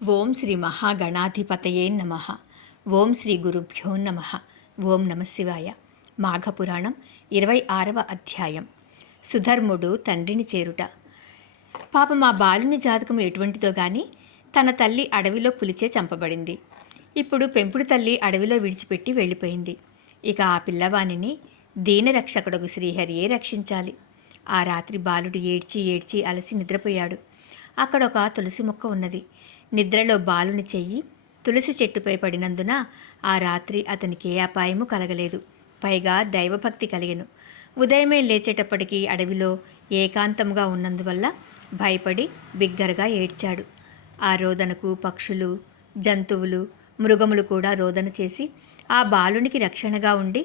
ఓం శ్రీ మహాగణాధిపతయే నమ. ఓం శ్రీ గురుభ్యో నమ. ఓం నమ శివాయ. మాఘపురాణం 26వ అధ్యాయం. సుధర్ముడు తండ్రిని చేరుట. పాపం ఆ బాలుని జాతకం ఎటువంటిదో గాని తన తల్లి అడవిలో పులిచే చంపబడింది. ఇప్పుడు పెంపుడు తల్లి అడవిలో విడిచిపెట్టి వెళ్ళిపోయింది. ఇక ఆ పిల్లవానిని దీనరక్షకుడగు శ్రీహరియే రక్షించాలి. ఆ రాత్రి బాలుడు ఏడ్చి ఏడ్చి అలసి నిద్రపోయాడు. అక్కడ ఒక తులసి మొక్క ఉన్నది. నిద్రలో బాలుని చెయ్యి తులసి చెట్టుపై పడినందున ఆ రాత్రి అతనికి ఏ అపాయము కలగలేదు. పైగా దైవభక్తి కలిగెను. ఉదయమే లేచేటప్పటికీ అడవిలో ఏకాంతంగా ఉన్నందువల్ల భయపడి బిగ్గరగా ఏడ్చాడు. ఆ రోదనకు పక్షులు, జంతువులు, మృగములు కూడా రోదన చేసి ఆ బాలునికి రక్షణగా ఉండి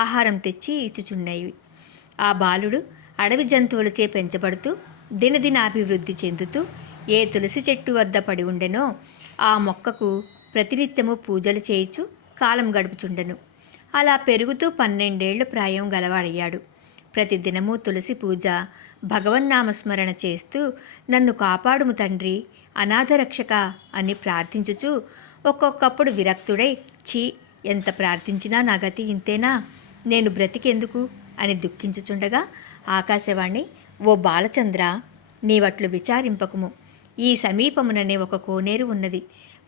ఆహారం తెచ్చి ఇచ్చుచున్నవి. ఆ బాలుడు అడవి జంతువులచే పెంచబడుతూ దినదినాభివృద్ధి చెందుతూ ఏ తులసి చెట్టు వద్ద పడి ఉండెనో ఆ మొక్కకు ప్రతినిత్యము పూజలు చేయిచు కాలం గడుపుచుండెను. అలా పెరుగుతూ 12 ఏళ్ల ప్రాయం గలవాడయ్యాడు. ప్రతిదినము తులసి పూజ, భగవన్నామస్మరణ చేస్తూ నన్ను కాపాడుము తండ్రి, అనాథరక్షక అని ప్రార్థించుచు ఒక్కొక్కప్పుడు విరక్తుడై ఛీ, ఎంత ప్రార్థించినా నా గతి ఇంతేనా, నేను బ్రతికెందుకు అని దుఃఖించుచుండగా ఆకాశవాణి, ఓ బాలచంద్ర, నీవట్లు విచారింపకుము. ఈ సమీపముననే ఒక కోనేరు ఉన్నది.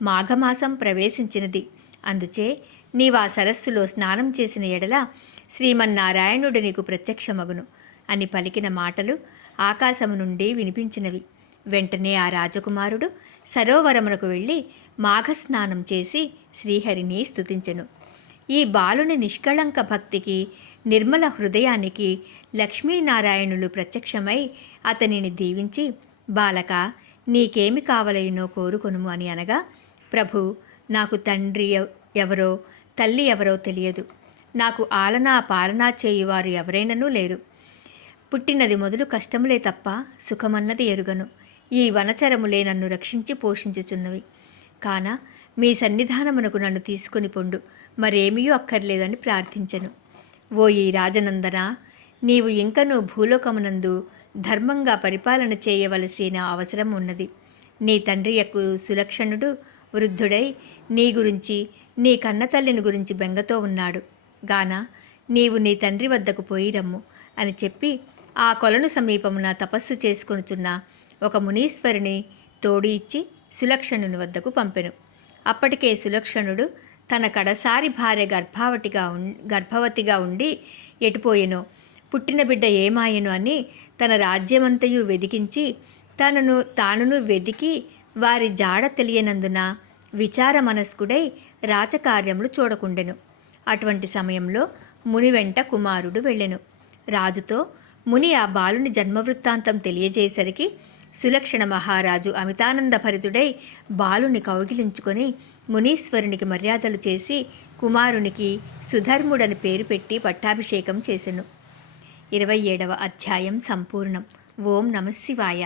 మాఘమాసం ప్రవేశించినది. అందుచే నీవా సరస్సులో స్నానం చేసిన ఎడల శ్రీమన్నారాయణుడు నీకు ప్రత్యక్షమగును అని పలికిన మాటలు ఆకాశము నుండి వినిపించినవి. వెంటనే ఆ రాజకుమారుడు సరోవరమునకు వెళ్ళి మాఘస్నానం చేసి శ్రీహరిని స్తుతించెను. ఈ బాలుని నిష్కళంక భక్తికి, నిర్మల హృదయానికి లక్ష్మీనారాయణులు ప్రత్యక్షమై అతనిని దీవించి, బాలక, నీకేమి కావలైనో కోరుకొనుము అని అనగా, ప్రభు, నాకు తండ్రి ఎవరో తల్లి ఎవరో తెలియదు. నాకు ఆలనా పాలనా చేయువారు ఎవరైననూ లేరు. పుట్టినది మొదలు కష్టములే తప్ప సుఖమన్నది ఎరుగను. ఈ వనచరములే నన్ను రక్షించి పోషించుచున్నవి. కాన మీ సన్నిధానమునకు నన్ను తీసుకుని పొండు, మరేమీ అక్కర్లేదని ప్రార్థించెను. ఓ ఈ రాజనందన, నీవు ఇంకనూ భూలోకమునందు ధర్మంగా పరిపాలన చేయవలసిన అవసరం ఉన్నది. నీ తండ్రియకు సులక్షణుడు వృద్ధుడై నీ గురించి, నీ కన్నతల్లిని గురించి బెంగతో ఉన్నాడు గాన నీవు నీ తండ్రి వద్దకు పోయి రమ్ము అని చెప్పి ఆ కొలను సమీపమున తపస్సు చేసుకొనుచున్న ఒక మునీశ్వరుని తోడి ఇచ్చి సులక్షణుని వద్దకు పంపెను. అప్పటికే సులక్షణుడు తన కడసారి భార్య గర్భవతిగా ఉండి ఎటుపోయెనో, పుట్టిన బిడ్డ ఏమాయెను అని తన రాజ్యమంతయు వెదికించి తానును వెదికి వారి జాడ తెలియనందున విచార మనస్కుడై రాజకార్యములు చూడకుండెను. అటువంటి సమయంలో ముని వెంట కుమారుడు వెళ్ళెను. రాజుతో ముని ఆ బాలుని జన్మవృత్తాంతం తెలియజేసరికి సులక్షణ మహారాజు అమితానందభరితుడై బాలుని కౌగిలించుకొని మునీశ్వరునికి మర్యాదలు చేసి కుమారునికి సుధర్ముడని పేరు పెట్టి పట్టాభిషేకం చేసెను. 27వ అధ్యాయం సంపూర్ణం. ఓం నమ శివాయ.